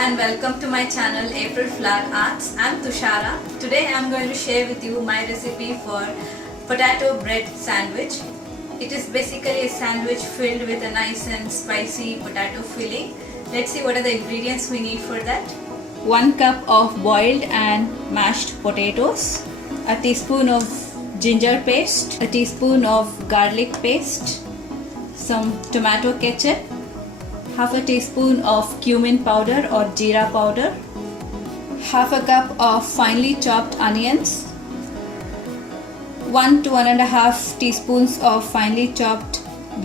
and welcome to my channel April Flower Arts. I'm Tushara. Today I'm going to share with you my recipe for potato bread sandwich. It is basically a sandwich filled with a nice and spicy potato filling. Let's see what are the ingredients we need for that. 1 cup of boiled and mashed potatoes, a teaspoon of ginger paste, a teaspoon of garlic paste, some tomato ketchup, half a teaspoon of cumin powder or jeera powder, half a cup of finely chopped onions, 1 to 1.5 teaspoons of finely chopped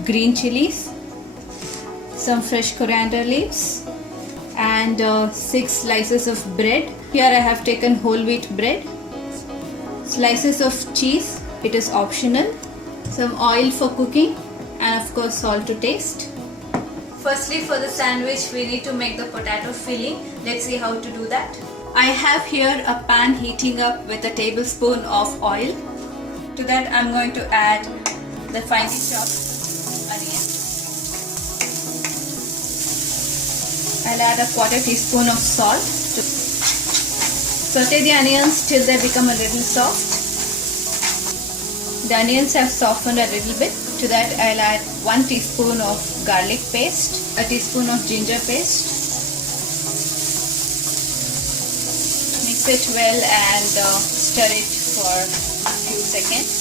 green chilies, some fresh coriander leaves, and 6 slices of bread. Here I have taken whole wheat bread, slices of cheese, it is optional, some oil for cooking, and of course salt to taste. Firstly, for the sandwich we need to make the potato filling. Let's see how to do that. I have here a pan heating up with a tablespoon of oil. To that I'm going to add the finely chopped onion. I'll add a quarter teaspoon of salt. Saute the onions till they become a little soft. The onions have softened a little bit. To that I'll add 1 teaspoon of garlic paste, a teaspoon of ginger paste. Mix it well and stir it for a few seconds.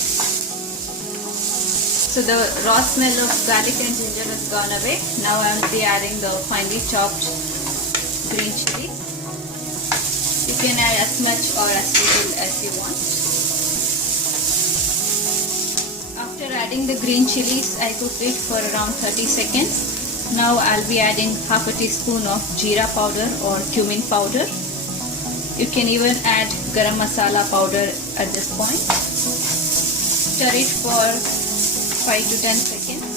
So the raw smell of garlic and ginger has gone away. Now I'll be adding the finely chopped green chilies. You can add as much or as little as you want. After adding the green chilies, I cooked it for around 30 seconds. Now I'll be adding half a teaspoon of jeera powder or cumin powder. You can even add garam masala powder at this point. Stir it for 5 to 10 seconds.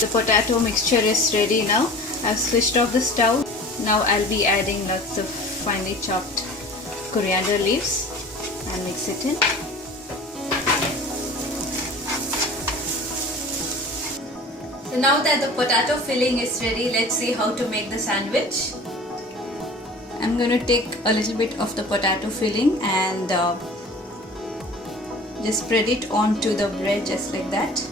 The potato mixture is ready now. I've switched off the stove. Now I'll be adding lots of finely chopped coriander leaves and mix it in. So now that the potato filling is ready, let's see how to make the sandwich. I'm going to take a little bit of the potato filling and just spread it onto the bread just like that.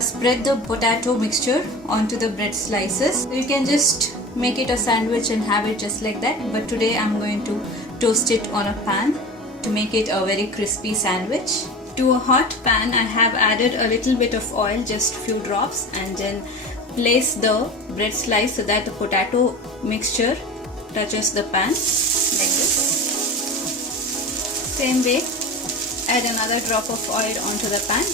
Spread the potato mixture onto the bread slices. You can just make it a sandwich and have it just like that, but today I'm going to toast it on a pan to make it a very crispy sandwich. To a hot pan I have added a little bit of oil, just few drops, and then place the bread slice so that the potato mixture touches the pan like this. Same way, add another drop of oil onto the pan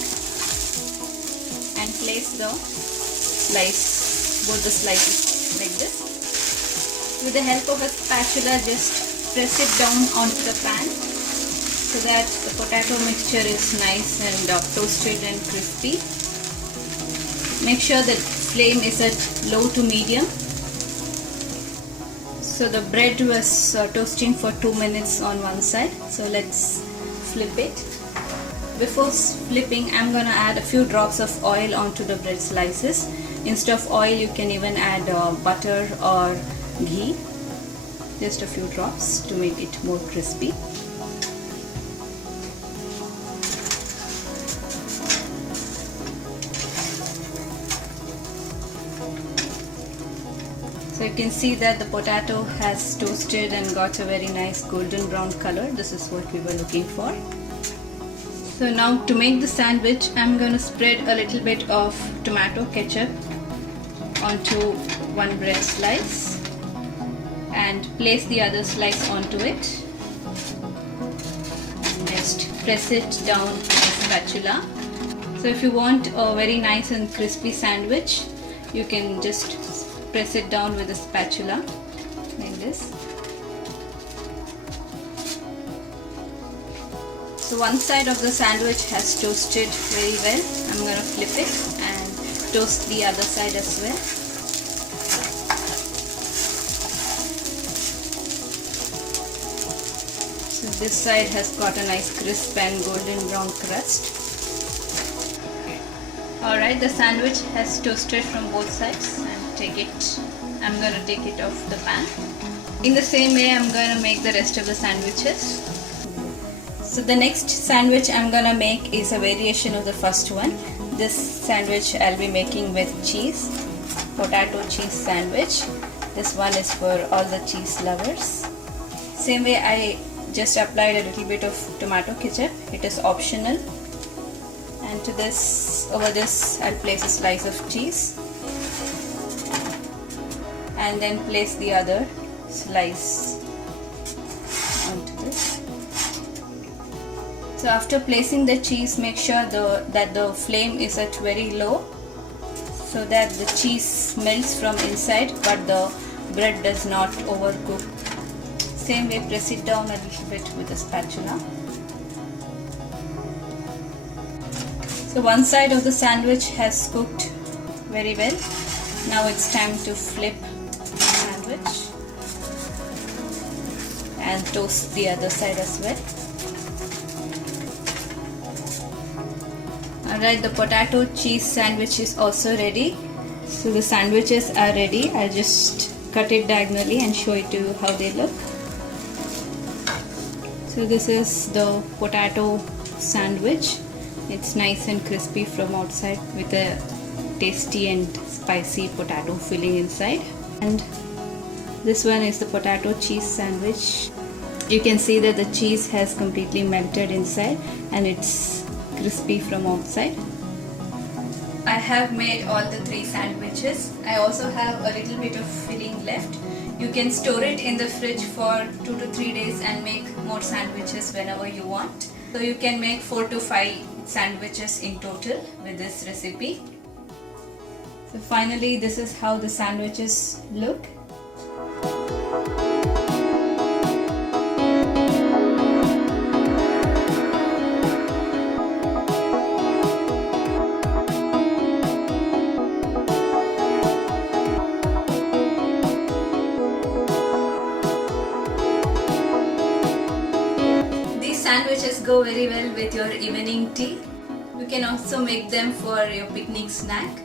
and place the slice, both the slices like this. With the help of a spatula, just press it down onto the pan so that the potato mixture is nice and toasted and crispy. Make sure the flame is at low to medium. So the bread was toasting for 2 minutes on one side. So let's flip it. Before flipping, I'm going to add a few drops of oil onto the bread slices. Instead of oil, you can even add butter or ghee. Just a few drops to make it more crispy. So you can see that the potato has toasted and got a very nice golden brown color. This is what we were looking for. So now to make the sandwich, I'm going to spread a little bit of tomato ketchup onto one bread slice and place the other slice onto it. And just press it down with a spatula. So if you want a very nice and crispy sandwich, you can just press it down with a spatula like this. So one side of the sandwich has toasted very well. I'm going to flip it and toast the other side as well. So This side has got a nice crisp and golden brown crust. Alright, the sandwich has toasted from both sides, and I'm going to take it off the pan. In the same way, I'm going to make the rest of the sandwiches. So the next sandwich I'm going to make is a variation of the first one. This sandwich I'll be making with cheese, potato cheese sandwich. This one is for all the cheese lovers. Same way, I just applied a little bit of tomato ketchup. It is optional. And to this, over this, I'll place a slice of cheese. And then place the other slice onto this. So after placing the cheese, make sure that the flame is at very low, so that the cheese melts from inside but the bread does not overcook. Same way, press it down a little bit with a spatula. So one side of the sandwich has cooked very well. Now it's time to flip the sandwich and toast the other side as well. Alright, the potato cheese sandwich is also ready. So the sandwiches are ready. I'll just cut it diagonally and show it to you how they look. So this is the potato sandwich. It's nice and crispy from outside with a tasty and spicy potato filling inside. And this one is the potato cheese sandwich. You can see that the cheese has completely melted inside and it's crispy from outside. I have made all the three sandwiches. I also have a little bit of filling left. You can store it in the fridge for 2 to 3 days and make more sandwiches whenever you want. So you can make 4 to 5 sandwiches in total with this recipe. So finally, this is how the sandwiches look. Sandwiches go very well with your evening tea. You can also make them for your picnic snack.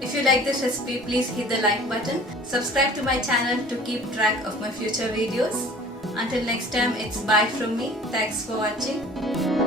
If you like this recipe, please hit the like button. Subscribe to my channel to keep track of my future videos. Until next time, it's bye from me. Thanks for watching.